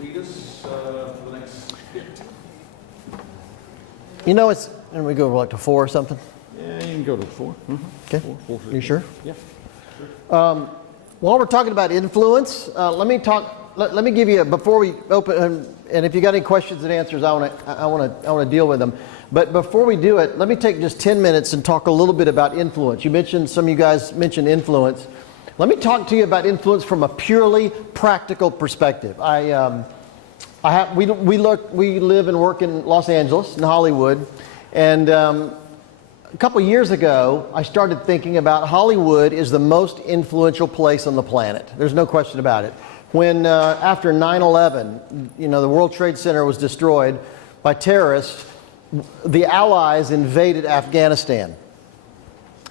lead us for the next bit? You know, and we go like to 4 or something? Yeah, you can go to 4. Okay. 4. You sure? Yeah. While we're talking about influence, let me give you, before we open, and if you got any questions and answers, I want to deal with them. But before we do it, let me take just 10 minutes and talk a little bit about influence. Some of you guys mentioned influence. Let me talk to you about influence from a purely practical perspective. We live and work in Los Angeles, in Hollywood, and a couple years ago, I started thinking about Hollywood is the most influential place on the planet. There's no question about it. When after 9/11, the World Trade Center was destroyed by terrorists, the Allies invaded Afghanistan.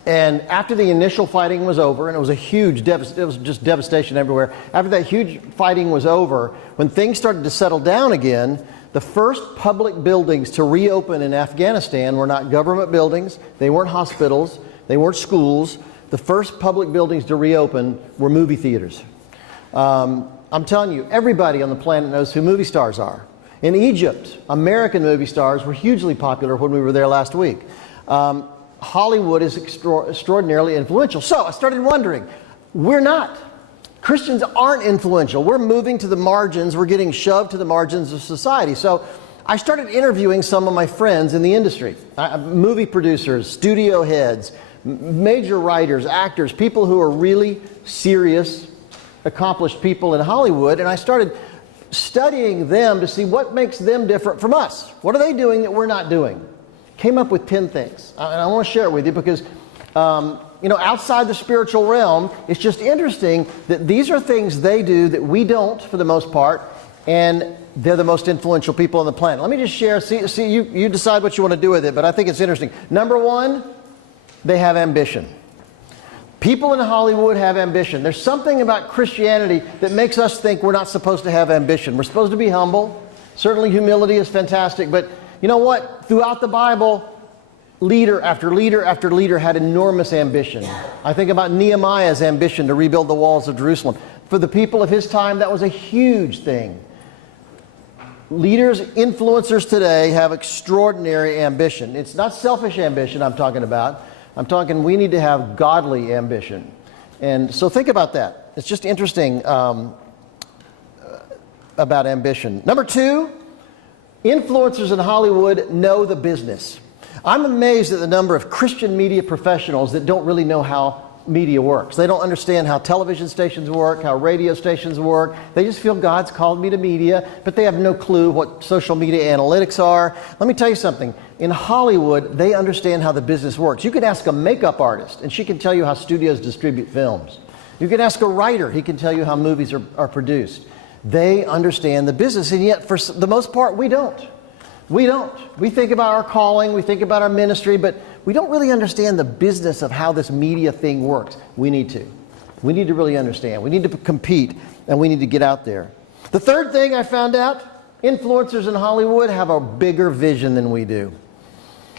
And after the initial fighting was over, and it was it was just devastation everywhere. After that huge fighting was over, when things started to settle down again, the first public buildings to reopen in Afghanistan were not government buildings, they weren't hospitals, they weren't schools. The first public buildings to reopen were movie theaters. I'm telling you, everybody on the planet knows who movie stars are. In Egypt, American movie stars were hugely popular when we were there last week. Hollywood is extraordinarily influential. So I started wondering, we're not. Christians aren't influential. We're moving to the margins. We're getting shoved to the margins of society. So I started interviewing some of my friends in the industry, movie producers, studio heads, major writers, actors, people who are really serious, accomplished people in Hollywood. And I started studying them to see what makes them different from us. What are they doing that we're not doing? Came up with 10 things. And I want to share it with you because outside the spiritual realm, it's just interesting that these are things they do that we don't for the most part, and they're the most influential people on the planet. Let me just share, see you decide what you want to do with it, but I think it's interesting. Number 1, they have ambition. People in Hollywood have ambition. There's something about Christianity that makes us think we're not supposed to have ambition. We're supposed to be humble. Certainly humility is fantastic, but you know what? Throughout the Bible, leader after leader after leader had enormous ambition. I think about Nehemiah's ambition to rebuild the walls of Jerusalem. For the people of his time, that was a huge thing. Leaders, influencers today have extraordinary ambition. It's not selfish ambition I'm talking about. I'm talking we need to have godly ambition. And so think about that. It's just interesting about ambition. Number 2, influencers in Hollywood know the business. I'm amazed at the number of Christian media professionals that don't really know how media works. They don't understand how television stations work, how radio stations work. They just feel God's called me to media, but they have no clue what social media analytics are. Let me tell you something. In Hollywood, they understand how the business works. You can ask a makeup artist, and she can tell you how studios distribute films. You can ask a writer. He can tell you how movies are produced. They understand the business, and yet for the most part, we don't. We don't. We think about our calling, we think about our ministry, but we don't really understand the business of how this media thing works. We need to. We need to really understand. We need to compete, and we need to get out there. The third thing I found out, influencers in Hollywood have a bigger vision than we do.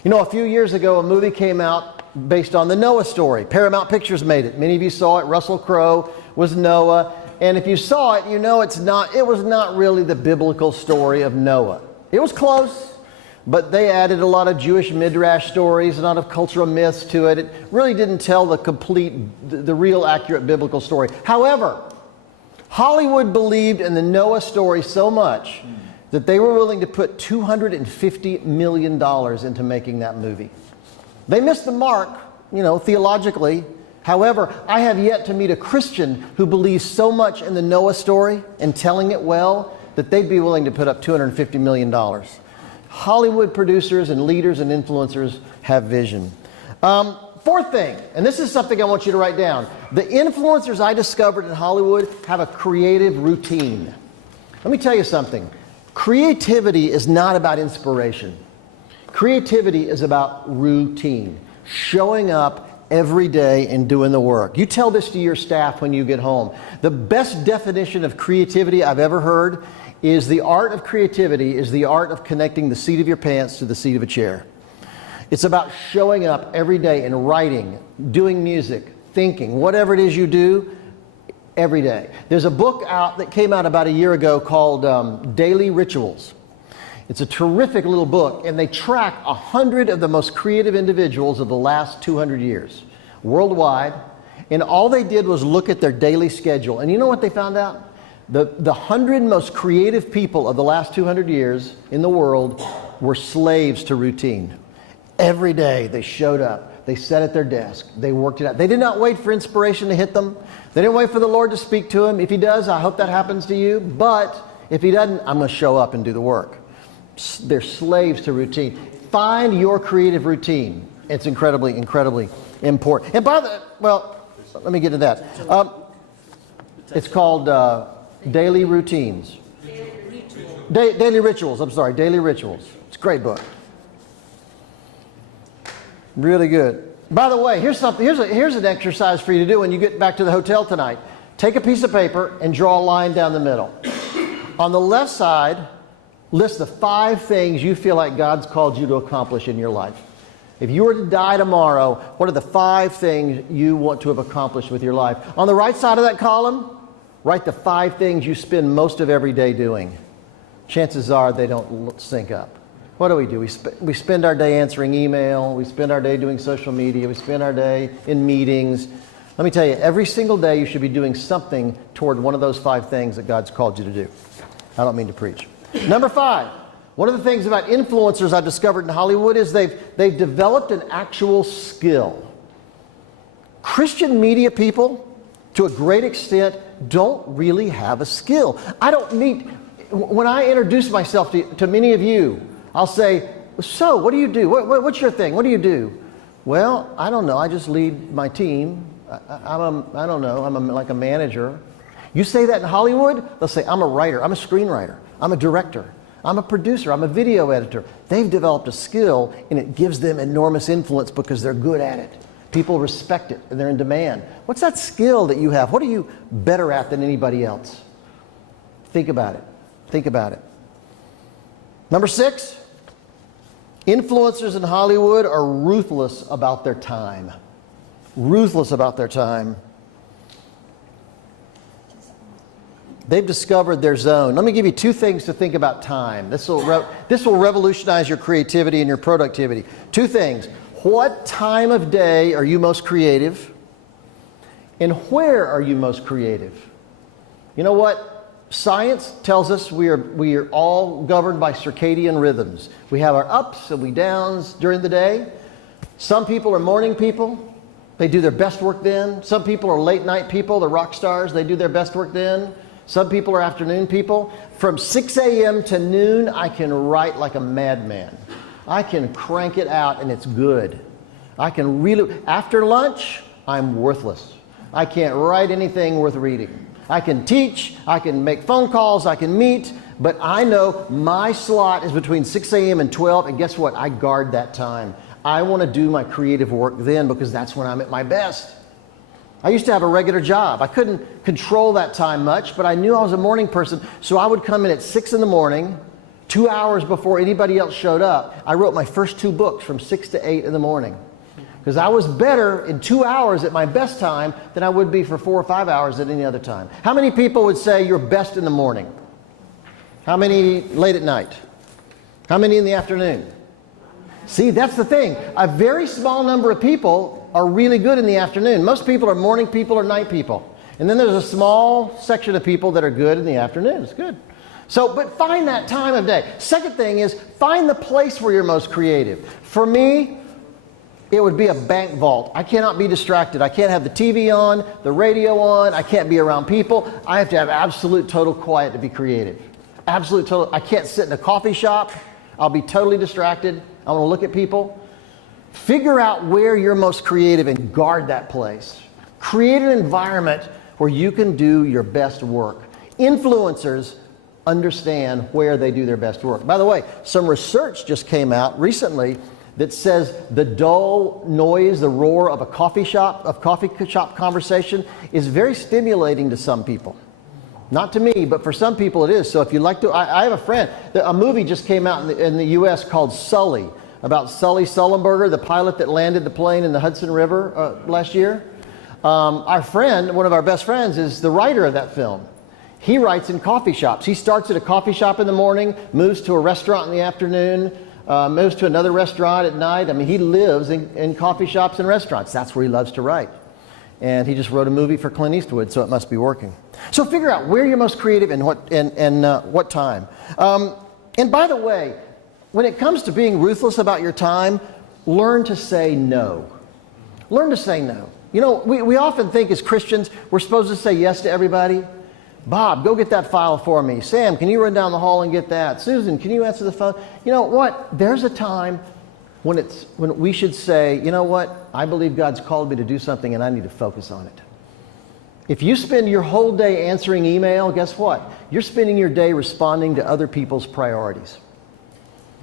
A few years ago, a movie came out based on the Noah story. Paramount Pictures made it. Many of you saw it. Russell Crowe was Noah. And if you saw it, it was not really the biblical story of Noah. It was close, but they added a lot of Jewish midrash stories, a lot of cultural myths to it. It really didn't tell the real accurate biblical story. However, Hollywood believed in the Noah story so much that they were willing to put $250 million into making that movie. They missed the mark, theologically. However, I have yet to meet a Christian who believes so much in the Noah story and telling it well that they'd be willing to put up $250 million. Hollywood producers and leaders and influencers have vision. Fourth thing, and this is something I want you to write down. The influencers I discovered in Hollywood have a creative routine. Let me tell you something. Creativity is not about inspiration. Creativity is about routine. Showing up every day and doing the work. You tell this to your staff when you get home. The best definition of creativity I've ever heard is the art of creativity is the art of connecting the seat of your pants to the seat of a chair. It's about showing up every day and writing, doing music, thinking, whatever it is you do, every day. There's a book out that came out about a year ago called Daily Rituals. It's a terrific little book, and they track 100 of the most creative individuals of the last 200 years worldwide. And all they did was look at their daily schedule. And you know what they found out? The 100 most creative people of the last 200 years in the world were slaves to routine. Every day they showed up, they sat at their desk, they worked it out. They did not wait for inspiration to hit them. They didn't wait for the Lord to speak to them. If He does, I hope that happens to you. But if He doesn't, I'm going to show up and do the work. They're slaves to routine. Find your creative routine. It's incredibly, incredibly important. And let me get to that. It's called Daily Routines. Daily Rituals. I'm sorry, Daily Rituals. It's a great book. Really good. By the way, here's something. Here's an exercise for you to do when you get back to the hotel tonight. Take a piece of paper and draw a line down the middle. On the left side, list the 5 things you feel like God's called you to accomplish in your life. If you were to die tomorrow, what are the 5 things you want to have accomplished with your life? On the right side of that column, write the 5 things you spend most of every day doing. Chances are they don't sync up. What do? We spend our day answering email. We spend our day doing social media. We spend our day in meetings. Let me tell you, every single day you should be doing something toward one of those 5 things that God's called you to do. I don't mean to preach. Number 5, one of the things about influencers I've discovered in Hollywood is they've developed an actual skill. Christian media people, to a great extent, don't really have a skill. When I introduce myself to many of you, I'll say, so what do you do? What's your thing? What do you do? Well, I don't know. I just lead my team. I'm like a manager. You say that in Hollywood, they'll say, I'm a writer. I'm a screenwriter. I'm a director. I'm a producer. I'm a video editor. They've developed a skill, and it gives them enormous influence because they're good at it. People respect it, and they're in demand. What's that skill that you have? What are you better at than anybody else? Think about it. Think about it. Number 6, influencers in Hollywood are ruthless about their time. Ruthless about their time. They've discovered their zone. Let me give you 2 things to think about time. This will revolutionize your creativity and your productivity. 2 things. What time of day are you most creative? And where are you most creative? You know what? Science tells us we are all governed by circadian rhythms. We have our ups and we downs during the day. Some people are morning people. They do their best work then. Some people are late night people. They're rock stars. They do their best work then. Some people are afternoon people. From 6 a.m. to noon, I can write like a madman. I can crank it out and it's good. After lunch, I'm worthless. I can't write anything worth reading. I can teach, I can make phone calls, I can meet, but I know my slot is between 6 a.m. and 12, and guess what? I guard that time. I want to do my creative work then because that's when I'm at my best. I used to have a regular job. I couldn't control that time much, but I knew I was a morning person, so I would come in at 6 in the morning, 2 hours before anybody else showed up. I wrote my first 2 books from 6 to 8 in the morning because I was better in 2 hours at my best time than I would be for 4 or 5 hours at any other time. How many people would say you're best in the morning? How many late at night? How many in the afternoon? See, that's the thing. A very small number of people are really good in the afternoon. Most people are morning people or night people. And then there's a small section of people that are good in the afternoon. It's good. So, but find that time of day. Second thing is find the place where you're most creative. For me, it would be a bank vault. I cannot be distracted. I can't have the TV on, the radio on. I can't be around people. I have to have absolute total quiet to be creative. Absolute total. I can't sit in a coffee shop. I'll be totally distracted. I want to look at people. Figure out where you're most creative and guard that place. Create an environment where you can do your best work. Influencers understand where they do their best work. By the way, some research just came out recently that says the dull noise, the roar of a coffee shop conversation is very stimulating to some people. Not to me, but for some people it is. So if you like to, I have a friend, a movie just came out in the U.S. called Sully, about Sully Sullenberger, the pilot that landed the plane in the Hudson River last year. Our friend, one of our best friends, is the writer of that film. He writes in coffee shops. He starts at a coffee shop in the morning, moves to a restaurant in the afternoon, moves to another restaurant at night. I mean, he lives in coffee shops and restaurants. That's where he loves to write. And he just wrote a movie for Clint Eastwood, so it must be working. So figure out where you're most creative and what time. And by the way, when it comes to being ruthless about your time, learn to say no. Learn to say no. You know, we often think as Christians, we're supposed to say yes to everybody. Bob, go get that file for me. Sam, can you run down the hall and get that? Susan, can you answer the phone? You know what? There's a time when we should say, you know what? I believe God's called me to do something and I need to focus on it. If you spend your whole day answering email, guess what? You're spending your day responding to other people's priorities.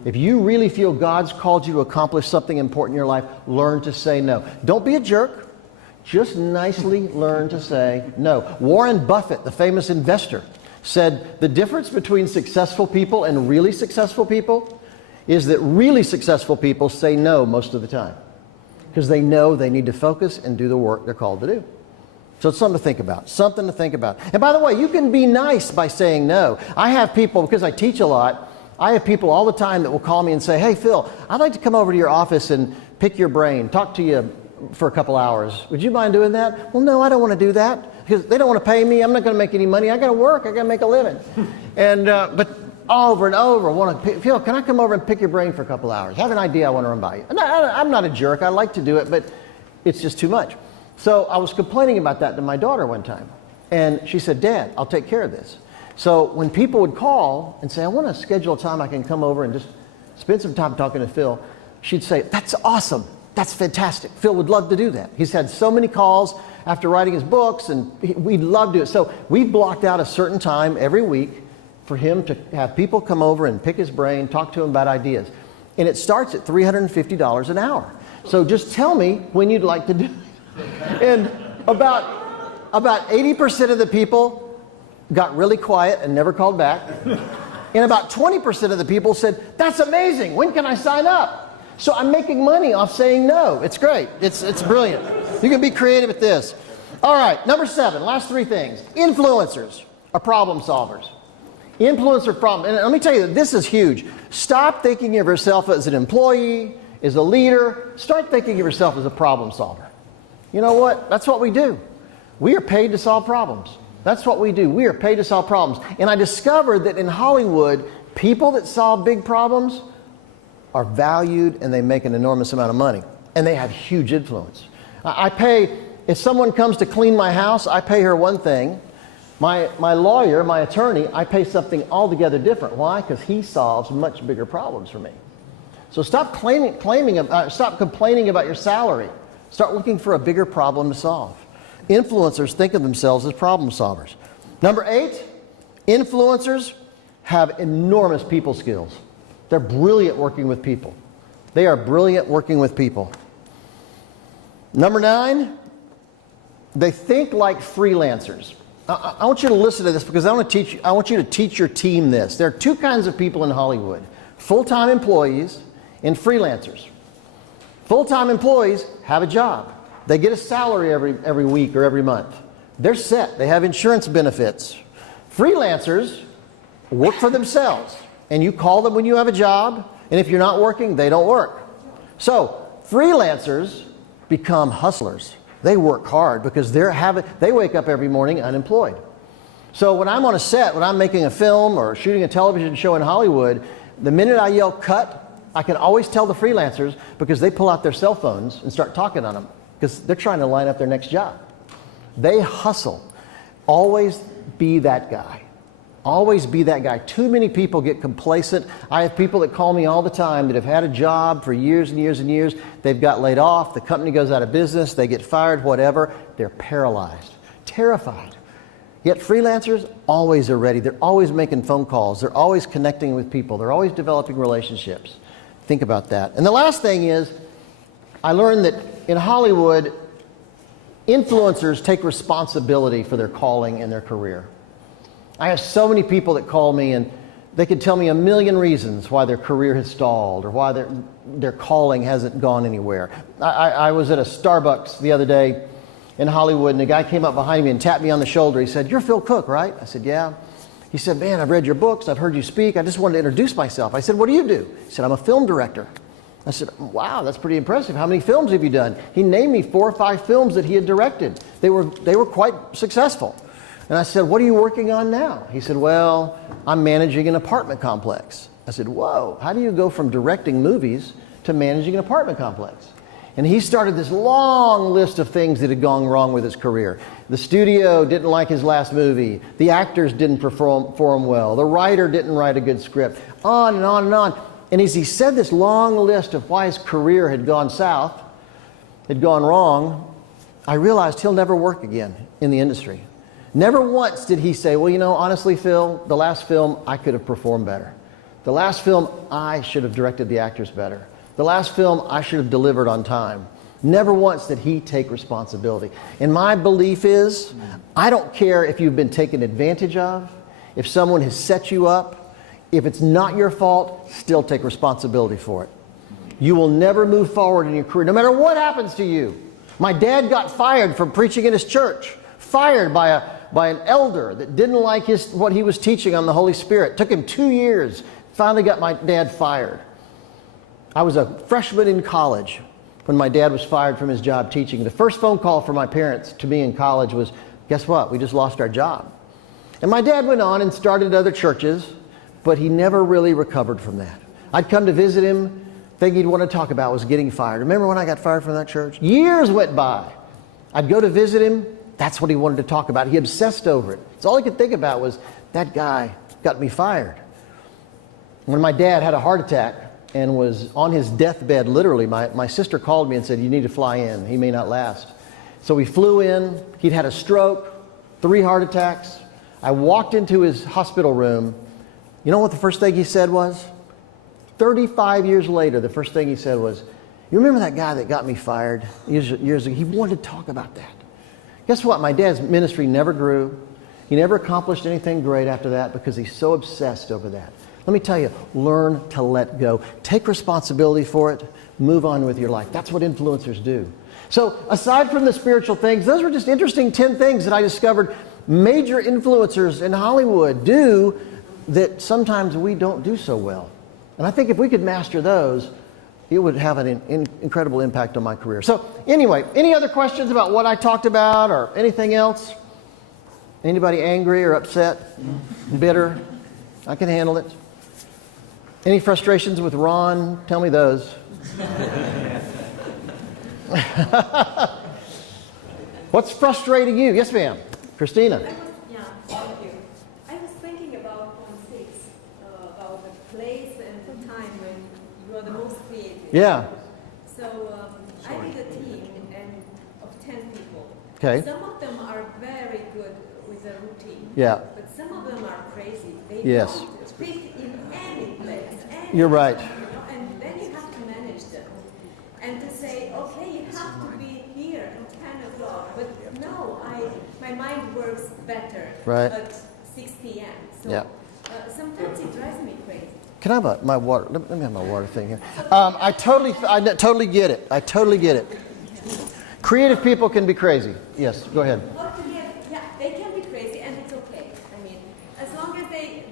If you really feel God's called you to accomplish something important in your life, learn to say no. Don't be a jerk. Just nicely learn to say no. Warren Buffett, the famous investor, said the difference between successful people and really successful people is that really successful people say no most of the time because they know they need to focus and do the work they're called to do. So it's something to think about. Something to think about. And by the way, you can be nice by saying no. I have people, because I teach a lot, I have people all the time that will call me and say, hey, Phil, I'd like to come over to your office and pick your brain, talk to you for a couple hours. Would you mind doing that? Well, no, I don't want to do that because they don't want to pay me. I'm not going to make any money. I got to work. I got to make a living. And but over and over, Phil, can I come over and pick your brain for a couple hours? I have an idea I want to run by you. And I'm not a jerk. I like to do it, but it's just too much. So I was complaining about that to my daughter one time. And she said, Dad, I'll take care of this. So when people would call and say, I want to schedule a time I can come over and just spend some time talking to Phil, she'd say, that's awesome. That's fantastic. Phil would love to do that. He's had so many calls after writing his books, and we'd love to do it. So we blocked out a certain time every week for him to have people come over and pick his brain, talk to him about ideas. And it starts at $350 an hour. So just tell me when you'd like to do it. And about 80% of the people got really quiet and never called back. And about 20% of the people said, that's amazing. When can I sign up? So I'm making money off saying no. It's great. It's brilliant. You can be creative at this. All right, number 7, last 3 things. Influencers are problem solvers. Influencer problem. And let me tell you, this is huge. Stop thinking of yourself as an employee, as a leader. Start thinking of yourself as a problem solver. You know what? That's what we do. We are paid to solve problems. That's what we do. We are paid to solve problems. And I discovered that in Hollywood, people that solve big problems are valued and they make an enormous amount of money. And they have huge influence. I pay, if someone comes to clean my house, I pay her one thing. My lawyer, my attorney, I pay something altogether different. Why? Because he solves much bigger problems for me. So stop stop complaining about your salary. Start looking for a bigger problem to solve. Influencers think of themselves as problem solvers. Number 8, influencers have enormous people skills. They're brilliant working with people. They are brilliant working with people. Number 9, they think like freelancers. I want you to listen to this because I want you to teach your team this. There are 2 kinds of people in Hollywood: full-time employees and freelancers. Full-time employees have a job. They get a salary every week or every month. They're set. They have insurance benefits. Freelancers work for themselves. And you call them when you have a job, and if you're not working, they don't work. So freelancers become hustlers. They work hard because they wake up every morning unemployed. So when I'm on a set, when I'm making a film or shooting a television show in Hollywood, the minute I yell cut, I can always tell the freelancers because they pull out their cell phones and start talking on them because they're trying to line up their next job. They hustle. Always be that guy. Always be that guy. Too many people get complacent. I have people that call me all the time that have had a job for years and years and years. They've got laid off. The company goes out of business. They get fired, whatever. They're paralyzed, terrified. Yet freelancers always are ready. They're always making phone calls. They're always connecting with people. They're always developing relationships. Think about that. And the last thing is, I learned that in Hollywood, influencers take responsibility for their calling and their career. I have so many people that call me and they can tell me a million reasons why their career has stalled or why their calling hasn't gone anywhere. I was at a Starbucks the other day in Hollywood, and a guy came up behind me and tapped me on the shoulder. He said, "You're Phil Cooke, right?" I said, "Yeah." He said, "Man, I've read your books. I've heard you speak. I just wanted to introduce myself." I said, "What do you do?" He said, "I'm a film director." I said, "Wow, that's pretty impressive. How many films have you done?" He named me 4 or 5 films that he had directed. They were quite successful. And I said, "What are you working on now?" He said, "Well, I'm managing an apartment complex." I said, "Whoa, how do you go from directing movies to managing an apartment complex?" And he started this long list of things that had gone wrong with his career. The studio didn't like his last movie. The actors didn't perform well. The writer didn't write a good script. On and on and on. And as he said this long list of why his career had gone south, had gone wrong, I realized he'll never work again in the industry. Never once did he say, "Well, you know, honestly, Phil, the last film, I could have performed better. The last film, I should have directed the actors better. The last film, I should have delivered on time." Never once did he take responsibility. And my belief is, I don't care if you've been taken advantage of, if someone has set you up, if it's not your fault, still take responsibility for it. You will never move forward in your career, no matter what happens to you. My dad got fired from preaching in his church, fired by an elder that didn't like what he was teaching on the Holy Spirit. Took him 2 years, finally got my dad fired. I was a freshman in college when my dad was fired from his job teaching. The first phone call from my parents to me in college was, "Guess what? We just lost our job." And my dad went on and started other churches, but he never really recovered from that. I'd come to visit him, thing he'd want to talk about was getting fired. "Remember when I got fired from that church?" Years went by. I'd go to visit him, that's what he wanted to talk about. He obsessed over it. So all he could think about was, that guy got me fired. When my dad had a heart attack and was on his deathbed, literally, my sister called me and said, "You need to fly in. He may not last." So we flew in. He'd had a stroke, 3 heart attacks. I walked into his hospital room. You know what the first thing he said was? 35 years later, the first thing he said was, "You remember that guy that got me fired years ago?" He wanted to talk about that. Guess what? My dad's ministry never grew. He never accomplished anything great after that because he's so obsessed over that. Let me tell you, learn to let go. Take responsibility for it. Move on with your life. That's what influencers do. So aside from the spiritual things, those were just interesting 10 things that I discovered major influencers in Hollywood do that sometimes we don't do so well. And I think if we could master those, it would have an incredible impact on my career. So anyway, any other questions about what I talked about or anything else? Anybody angry or upset, bitter? I can handle it. Any frustrations with Ron? Tell me those. What's frustrating you? Yes, ma'am. Christina. Thank you. I was thinking about about the place and the time when you are the most creative. Yeah. So I lead a team of 10 people. Okay. Some of them are very good with a routine. Yeah. But some of them are crazy. They Yes. don't fit in any place. You're right. And then you have to manage them. And to say, okay, you have to be here at 10 o'clock. But no, my mind works better Right. at 6 p.m. So Yeah. Sometimes it drives me crazy. Can I have my water? Let me have my water thing here. I totally get it. I totally get it. Creative people can be crazy. Yes, go ahead. Yeah, they can be crazy, and it's okay. I mean, as long as they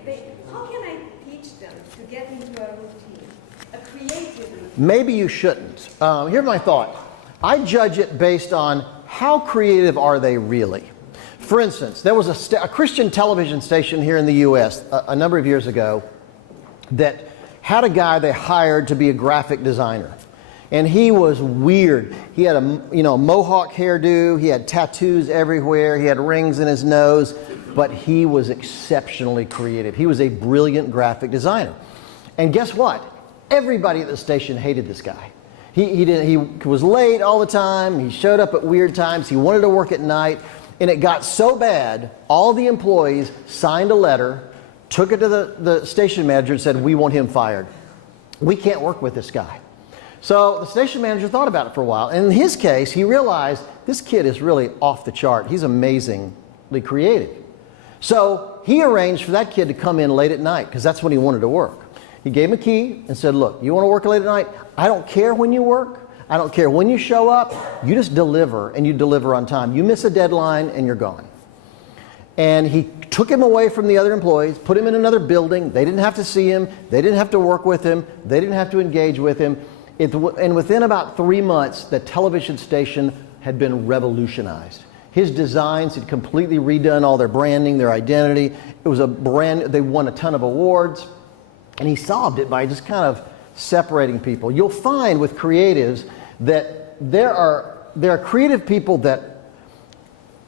how can I teach them to get into a routine, a creative routine? Maybe you shouldn't. Here's my thought. I judge it based on how creative are they really. For instance, there was a Christian television station here in the U.S. A number of years ago that had a guy they hired to be a graphic designer. And he was weird. He had a mohawk hairdo. He had tattoos everywhere. He had rings in his nose. But he was exceptionally creative. He was a brilliant graphic designer. And guess what? Everybody at the station hated this guy. He was late all the time. He showed up at weird times. He wanted to work at night. And it got so bad, all the employees signed a letter, took it to the station manager and said, "We want him fired. We can't work with this guy." So the station manager thought about it for a while. And in his case, he realized this kid is really off the chart. He's amazingly creative. So he arranged for that kid to come in late at night because that's when he wanted to work. He gave him a key and said, "Look, you want to work late at night? I don't care when you work. I don't care when you show up, you just deliver, and you deliver on time. You miss a deadline and you're gone. And he took him away from the other employees, put him in another building. They didn't have to see him. They didn't have to work with him. They didn't have to engage with him. And within about 3 months, the television station had been revolutionized. His designs had completely redone all their branding, their identity. It was they won a ton of awards. And he solved it by just kind of separating people. You'll find with creatives that there are creative people that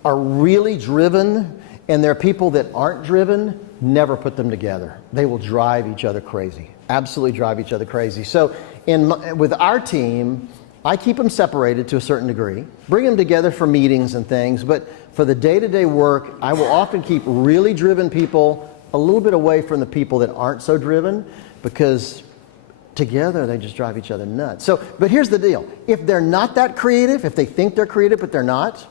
are really driven, and there are people that aren't driven. Never put them together. They will drive each other crazy. Absolutely drive each other crazy. So with our team, I keep them separated to a certain degree, bring them together for meetings and things, but for the day-to-day work, I will often keep really driven people a little bit away from the people that aren't so driven, because together they just drive each other nuts. So, but here's the deal. If they're not that creative, if they think they're creative but they're not,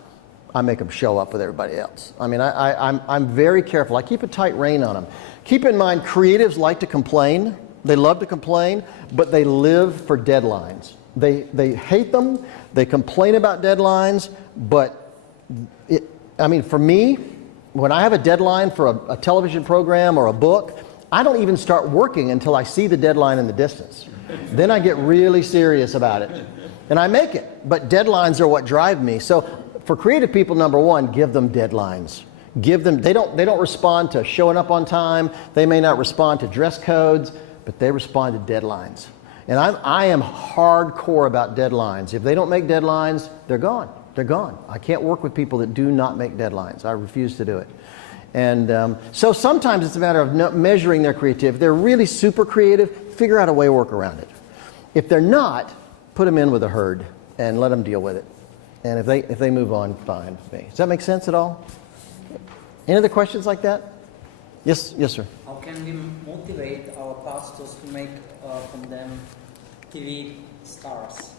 I make them show up with everybody else. I mean, I'm very careful. I keep a tight rein on them. Keep in mind, creatives like to complain. They love to complain, but they live for deadlines. They hate them. They complain about deadlines, but for me, when I have a deadline for a television program or a book, I don't even start working until I see the deadline in the distance. Then I get really serious about it. And I make it. But deadlines are what drive me. So for creative people, number one, give them deadlines. They don't respond to showing up on time. They may not respond to dress codes, but they respond to deadlines. And I am hardcore about deadlines. If they don't make deadlines, they're gone. They're gone. I can't work with people that do not make deadlines. I refuse to do it. And so sometimes it's a matter of measuring their creativity. If they're really super creative, figure out a way to work around it. If they're not, put them in with a herd and let them deal with it. And if they move on, fine with me. Does that make sense at all? Any other questions like that? Yes, sir. How can we motivate our pastors to make from them TV stars?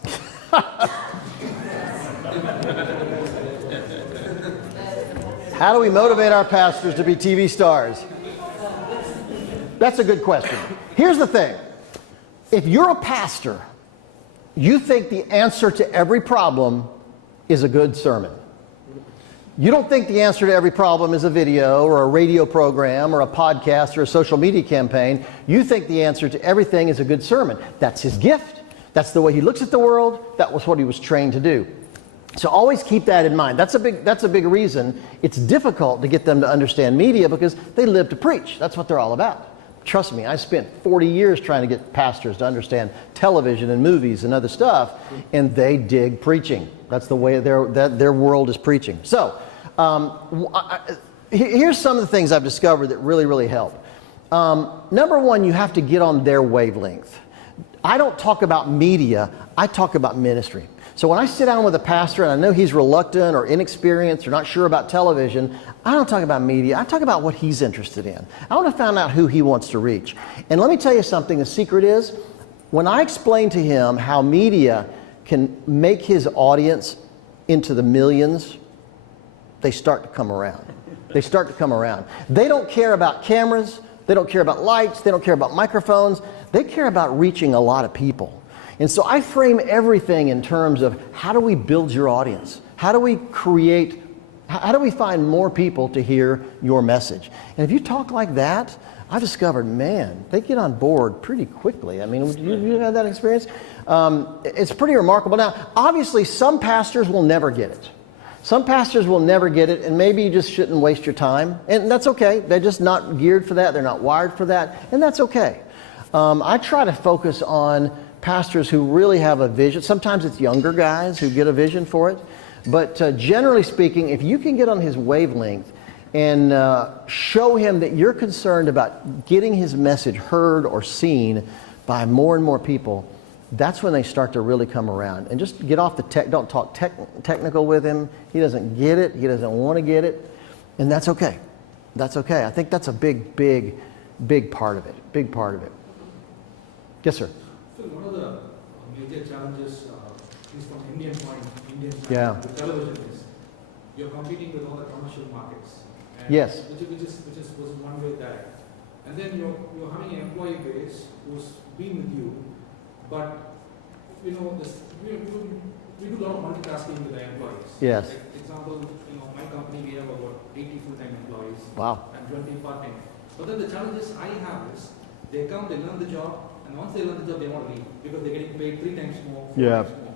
How do we motivate our pastors to be TV stars? That's a good question. Here's the thing. If you're a pastor, you think the answer to every problem is a good sermon. You don't think the answer to every problem is a video or a radio program or a podcast or a social media campaign. You think the answer to everything is a good sermon. That's his gift. That's the way he looks at the world. That was what he was trained to do. So always keep that in mind. That's a big reason it's difficult to get them to understand media, because they live to preach. That's what they're all about. Trust me, I spent 40 years trying to get pastors to understand television and movies and other stuff, and they dig preaching. That's the way their world is preaching. So here's some of the things I've discovered that really, really help. Number one, you have to get on their wavelength. I don't talk about media, I talk about ministry. So when I sit down with a pastor and I know he's reluctant or inexperienced or not sure about television, I don't talk about media. I talk about what he's interested in. I want to find out who he wants to reach. And let me tell you something, the secret is, when I explain to him how media can make his audience into the millions, they start to come around. They start to come around. They don't care about cameras. They don't care about lights. They don't care about microphones. They care about reaching a lot of people. And so I frame everything in terms of, how do we build your audience? How do we find more people to hear your message? And if you talk like that, I've discovered, man, they get on board pretty quickly. I mean, you had that experience? It's pretty remarkable. Now, obviously, some pastors will never get it. Some pastors will never get it, and maybe you just shouldn't waste your time. And that's okay. They're just not geared for that. They're not wired for that. And that's okay. I try to focus on pastors who really have a vision. Sometimes it's younger guys who get a vision for it. But generally speaking, if you can get on his wavelength and show him that you're concerned about getting his message heard or seen by more and more people, that's when they start to really come around. And just get off the don't talk technical with him. He doesn't get it. He doesn't want to get it. And that's okay. That's okay. I think that's a big part of it. Big part of it. Yes, sir. So one of the major challenges is from Indian side, with television is you're competing with all the commercial markets. And Yes. Which was one way there. And then you're having an employee base who's been with you, but we do a lot of multitasking with the employees. Yes. Like, example, my company, we have about 80 full-time employees. Wow. And 20 part-time. But then the challenges I have is, they come, they learn the job, and once they learn the job, they want to leave because they're getting paid 3 times more, 4 Yeah. times more.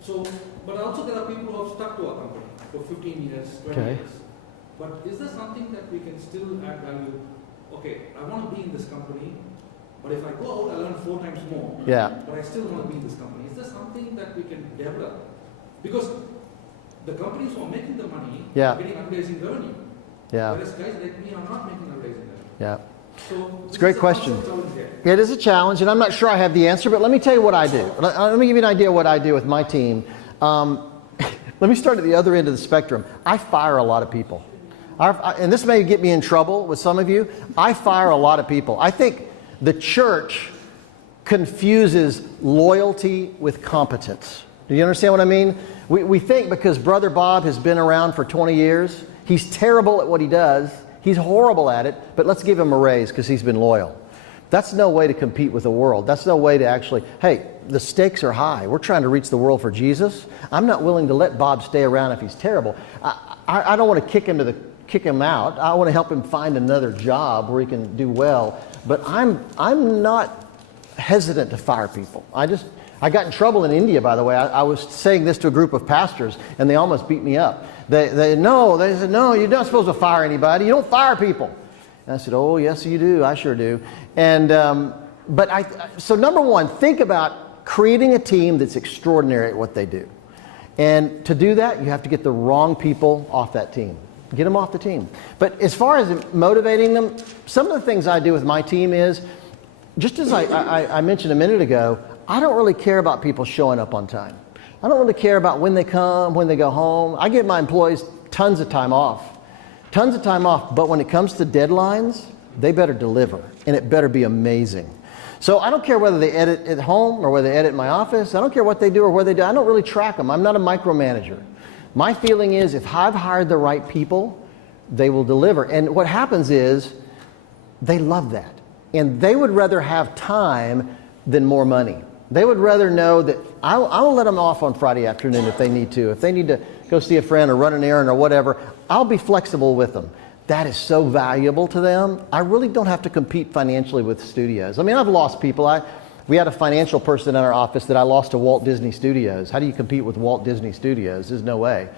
So, but also there are people who have stuck to our company for 15 years, 20 Okay. years. But is there something that we can still add value? Okay, I want to be in this company, but if I go out, I learn 4 times more. Yeah. But I still want to be in this company. Is there something that we can develop? Because the companies who are making the money Yeah. are getting amazing revenue. Yeah. Whereas guys like me are not making amazing revenue. Yeah. So It's a great question. challenge here. It is a challenge, and I'm not sure I have the answer, but let me tell you what I do. Let me give you an idea of what I do with my team. Let me start at the other end of the spectrum. I fire a lot of people. And this may get me in trouble with some of you. I fire a lot of people. I think the church confuses loyalty with competence. Do you understand what I mean? We think because Brother Bob has been around for 20 years, he's terrible at what he does, he's horrible at it, but let's give him a raise because he's been loyal. That's no way to compete with the world. That's no way to actually, hey, the stakes are high. We're trying to reach the world for Jesus. I'm not willing to let Bob stay around if he's terrible. I don't want to kick him out. I want to help him find another job where he can do well. But I'm not hesitant to fire people. I got in trouble in India, by the way. I was saying this to a group of pastors, and they almost beat me up. They said, no, you're not supposed to fire anybody. You don't fire people. And I said, oh, yes, you do. I sure do. And so number one, think about creating a team that's extraordinary at what they do. And to do that, you have to get the wrong people off that team. Get them off the team. But as far as motivating them, some of the things I do with my team is, just as I mentioned a minute ago, I don't really care about people showing up on time. I don't really care about when they come, when they go home. I give my employees tons of time off. Tons of time off, but when it comes to deadlines, they better deliver, and it better be amazing. So I don't care whether they edit at home or whether they edit in my office. I don't care what they do or where they do. I don't really track them. I'm not a micromanager. My feeling is if I've hired the right people, they will deliver. And what happens is they love that. And they would rather have time than more money. They would rather know that I will let them off on Friday afternoon if they need to. If they need to go see a friend or run an errand or whatever, I'll be flexible with them. That is so valuable to them. I really don't have to compete financially with studios. I mean, I've lost people. We had a financial person in our office that I lost to Walt Disney Studios. How do you compete with Walt Disney Studios? There's no way.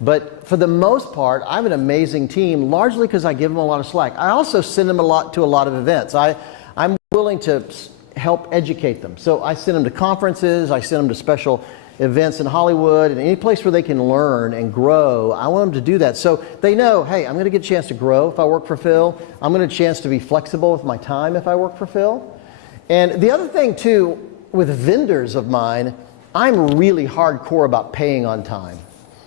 But for the most part, I have an amazing team, largely because I give them a lot of slack. I also send them to a lot of events. I'm willing to help educate them. So I send them to conferences, I send them to special events in Hollywood, and any place where they can learn and grow. I want them to do that. So they know, hey, I'm going to get a chance to grow if I work for Phil. I'm going to get a chance to be flexible with my time if I work for Phil. And the other thing, too, with vendors of mine, I'm really hardcore about paying on time.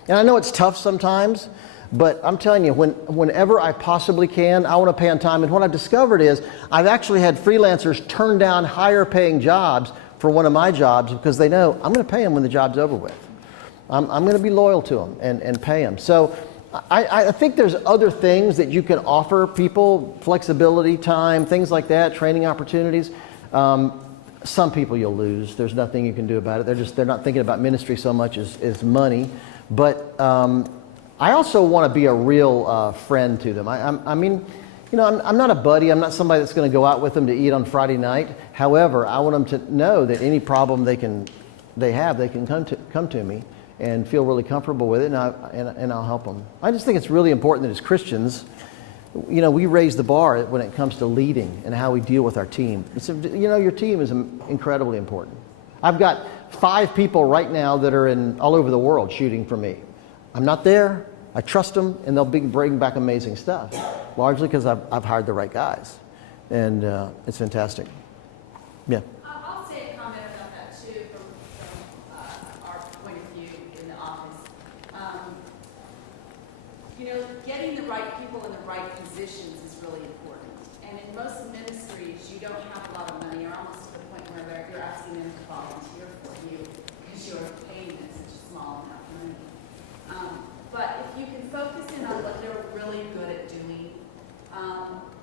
And I know it's tough sometimes, but I'm telling you, whenever I possibly can, I want to pay on time. And what I've discovered is I've actually had freelancers turn down higher paying jobs for one of my jobs because they know I'm going to pay them when the job's over with. I'm going to be loyal to them and pay them. So I think there's other things that you can offer people, flexibility, time, things like that, training opportunities. Some people you'll lose. There's nothing you can do about it. They're not thinking about ministry so much as money. But I also want to be a real friend to them. I mean, I'm not a buddy. I'm not somebody that's going to go out with them to eat on Friday night. However, I want them to know that any problem they can come to me and feel really comfortable with it, and I'll help them. I just think it's really important that as Christians, we raise the bar when it comes to leading and how we deal with our team. Your team is incredibly important. I've got 5 people right now that are all over the world shooting for me. I'm not there. I trust them, and they'll bring back amazing stuff, largely because I've hired the right guys, and it's fantastic. Yeah. I'll say a comment about that too, from our point of view in the office. Getting the right people in the right positions is really important. And in most ministries, you don't have a lot of money. You're almost to the point where you're asking them to volunteer for you because you're paying them such a small amount of money. But if you can focus in on what they're really good at doing,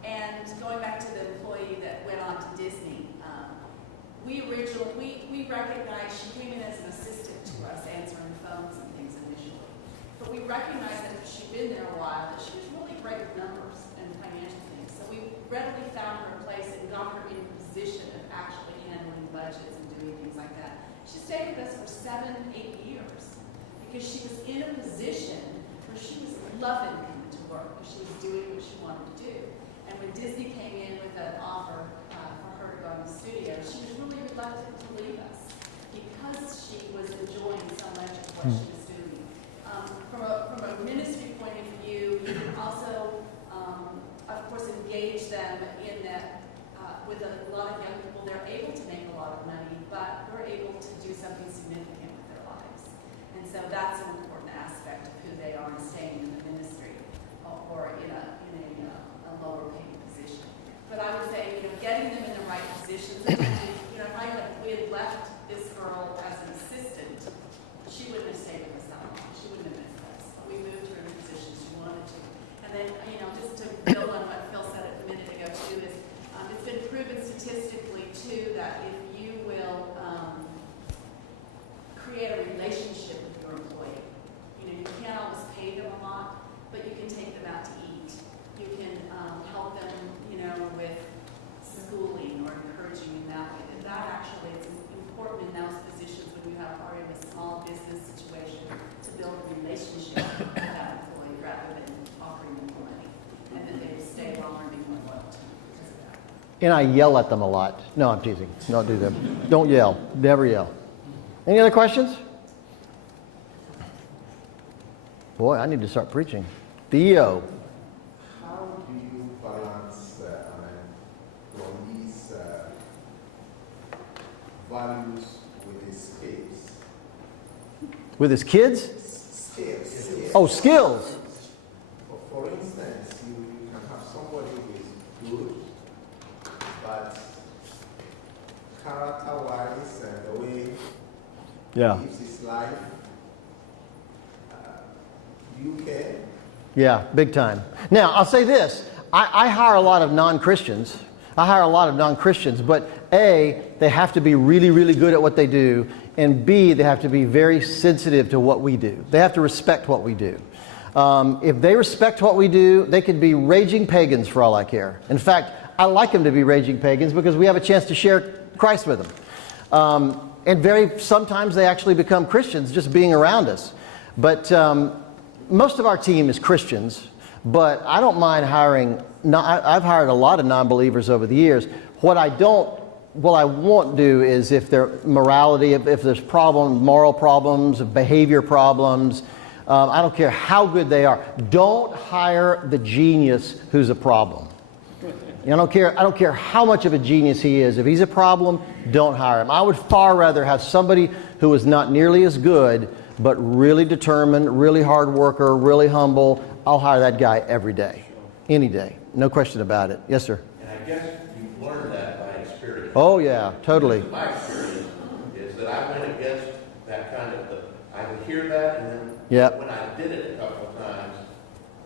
and going back to the employee that went on to Disney, we recognized, she came in as an assistant to us, answering phones and things initially. But we recognized that if she'd been there a while, that she was really great with numbers and financial things. So we readily found her a place and got her in a position of actually handling budgets and doing things like that. She stayed with us for 7, 8 years because she was in a position where she was loving coming to work because she was doing what she wanted to do. And when Disney came in with an offer for her to go in the studio, she was really reluctant to leave us because she was enjoying so much of what she was doing. From a ministry point of view, you can also, of course, engage them in that with a lot of young people, they're able to make a lot of money, but they're able to do something significant with their lives. And so that's an important aspect of who they are and staying in the ministry or in a lower paid position. But I would say, getting them in the right positions. If we had left this girl as an assistant, she wouldn't have stayed with us that long. She wouldn't have been with us. But we moved her in a position she wanted to. And then, just to build on what Phil said a minute ago too, is it's been proven statistically too that if you will create a relationship with your employee, you can't always pay them a lot, but you can take them out to eat. You can help them, with schooling or encouraging in that way. And that actually is important in those positions when you are in a small business situation to build a relationship with that employee rather than offering them money. And that they stay longer and be more loyal to you because of that. And I yell at them a lot. No, I'm teasing. Don't do that. Don't yell. Never yell. Any other questions? Boy, I need to start preaching. Theo. How do you balance employees' values with his skills? With his kids? Skills. Oh, skills. For instance, you can have somebody who is good, but character-wise and the way he lives his life, do you care? Yeah, big time. Now, I'll say this. I hire a lot of non-Christians. But A, they have to be really, really good at what they do. And B, they have to be very sensitive to what we do. They have to respect what we do. If they respect what we do, they could be raging pagans for all I care. In fact, I like them to be raging pagans because we have a chance to share Christ with them. And sometimes they actually become Christians just being around us. But most of our team is Christians, but I don't mind hiring. I've hired a lot of non-believers over the years. What I won't do is if their morality, if there's moral problems, behavior problems, I don't care how good they are. Don't hire the genius who's a problem. I don't care how much of a genius he is. If he's a problem, don't hire him. I would far rather have somebody who is not nearly as good, but really determined, really hard worker, really humble. I'll hire that guy every day, any day. No question about it. Yes, sir? And I guess you've learned that by experience. Oh, yeah, totally. My experience is that I went against that kind of, I would hear that, and then when I did it a couple of times,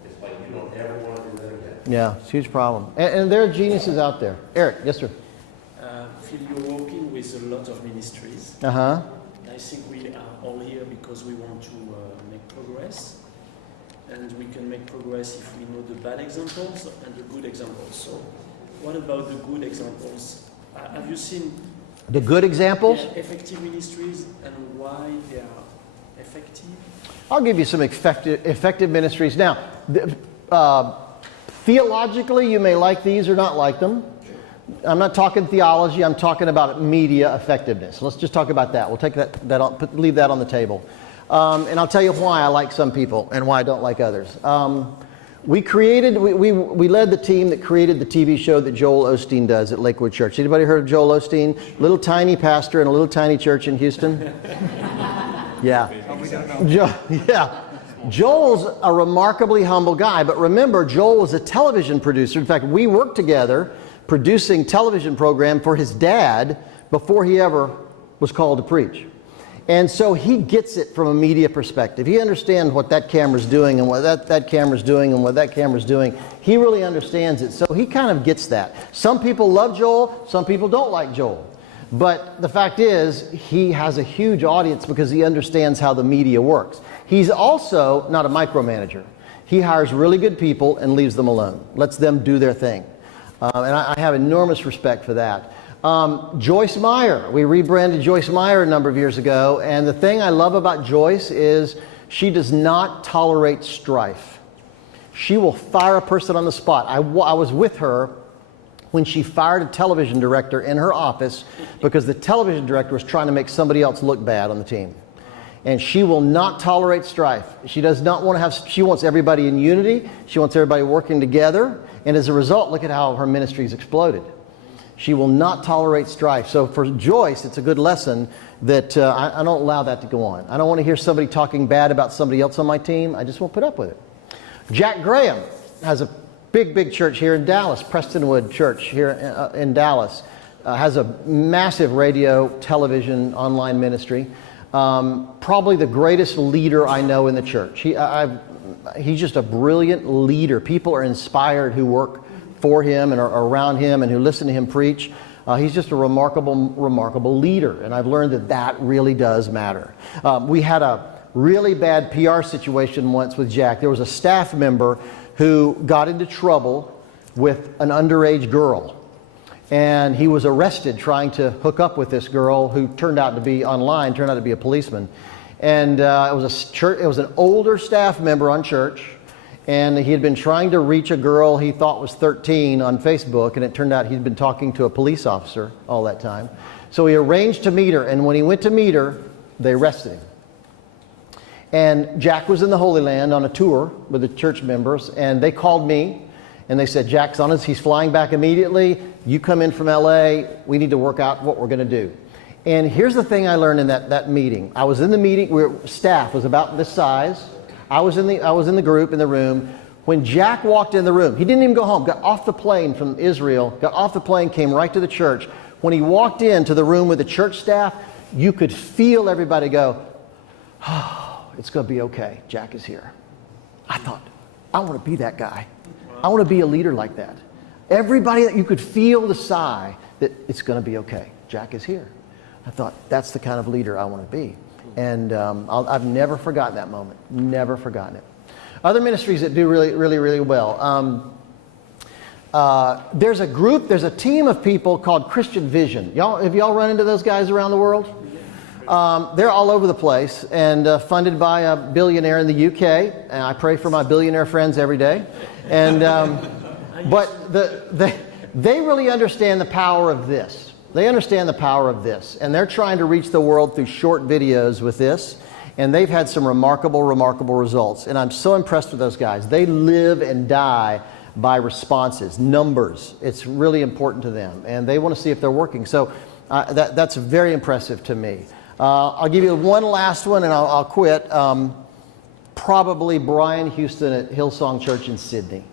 it's like you don't ever want to do that again. Yeah, it's a huge problem. And there are geniuses out there. Eric, yes, sir? Phil, you're working with a lot of ministries. Uh-huh. I think we are all here because we want to make progress. And we can make progress if we know the bad examples and the good examples. So what about the good examples? Have you seen the good examples? Effective ministries and why they are effective? I'll give you some effective ministries. Now, theologically, you may like these or not like them. I'm not talking theology. I'm talking about media effectiveness. Let's just talk about that. We'll take leave that on the table. And I'll tell you why I like some people and why I don't like others. We led the team that created the TV show that Joel Osteen does at Lakewood Church. Anybody heard of Joel Osteen? Little tiny pastor in a little tiny church in Houston. Yeah. Yeah. Joel's a remarkably humble guy, but remember, Joel was a television producer. In fact, we worked together producing television program for his dad before he ever was called to preach. And so he gets it from a media perspective. He understands what that camera's doing and what that camera's doing and what that camera's doing. He really understands it. So he kind of gets that. Some people love Joel, some people don't like Joel. But the fact is, he has a huge audience because he understands how the media works. He's also not a micromanager. He hires really good people and leaves them alone, lets them do their thing. And I have enormous respect for that. Joyce Meyer, we rebranded Joyce Meyer a number of years ago, and the thing I love about Joyce is she does not tolerate strife. She will fire a person on the spot. I was with her when she fired a television director in her office because the television director was trying to make somebody else look bad on the team. And she will not tolerate strife. She does not want to have, she wants everybody in unity. She wants everybody working together. And as a result, look at how her ministry's exploded. She will not tolerate strife. So for Joyce, it's a good lesson that I don't allow that to go on. I don't want to hear somebody talking bad about somebody else on my team. I just won't put up with it. Jack Graham has a big church here in Dallas, Prestonwood Church here in Dallas. Has a massive radio, television, online ministry. Probably the greatest leader I know in the church. He's just a brilliant leader. People are inspired who work for him and are around him and who listen to him preach. He's just a remarkable leader, and I've learned that really does matter. We had a really bad PR situation once with Jack. There was a staff member who got into trouble with an underage girl, and he was arrested trying to hook up with this girl who turned out to be a policeman. And it was an older staff member on church, and he had been trying to reach a girl he thought was 13 on Facebook, and it turned out he'd been talking to a police officer all that time. So he arranged to meet her, and when he went to meet her, they arrested him. And Jack was in the Holy Land on a tour with the church members, and they called me, and they said, Jack's on us, he's flying back immediately, you come in from LA, we need to work out what we're going to do. And here's the thing I learned in that meeting. I was in the meeting, staff was about this size. I was in the group, in the room. When Jack walked in the room, he didn't even go home, got off the plane from Israel, got off the plane, came right to the church. When he walked into the room with the church staff, you could feel everybody go, oh, it's going to be okay. Jack is here. I thought, I want to be that guy. I want to be a leader like that. Everybody, you could feel the sigh that it's going to be okay. Jack is here. I thought, that's the kind of leader I want to be. And I've never forgotten that moment. Never forgotten it. Other ministries that do really well. There's a team of people called Christian Vision. Have y'all run into those guys around the world? They're all over the place and funded by a billionaire in the UK. And I pray for my billionaire friends every day. And but they really understand the power of this. They understand the power of this, and they're trying to reach the world through short videos with this, and they've had some remarkable results, and I'm so impressed with those guys. They live and die by responses, numbers. It's really important to them, and they want to see if they're working. So that's very impressive to me. I'll give you one last one, and I'll quit. Probably Brian Houston at Hillsong Church in Sydney.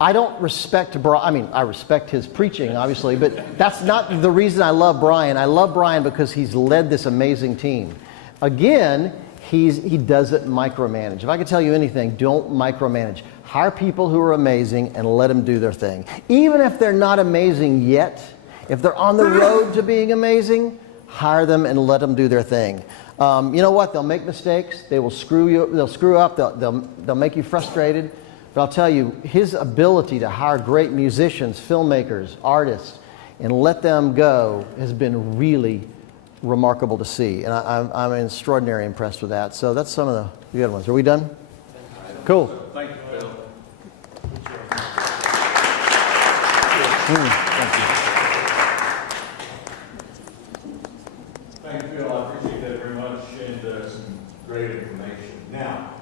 I don't respect Brian. I mean, I respect his preaching, obviously, but that's not the reason I love Brian. I love Brian because he's led this amazing team. Again, he doesn't micromanage. If I could tell you anything, don't micromanage. Hire people who are amazing and let them do their thing. Even if they're not amazing yet, if they're on the road to being amazing, hire them and let them do their thing. You know what? They'll make mistakes. They will screw you. They'll screw up. They'll make you frustrated. But I'll tell you, his ability to hire great musicians, filmmakers, artists, and let them go has been really remarkable to see. And I'm extraordinarily impressed with that. So that's some of the good ones. Are we done? Cool. Thank you, Phil. Thank you. Thank you, Phil. I appreciate that very much, and some great information. Now,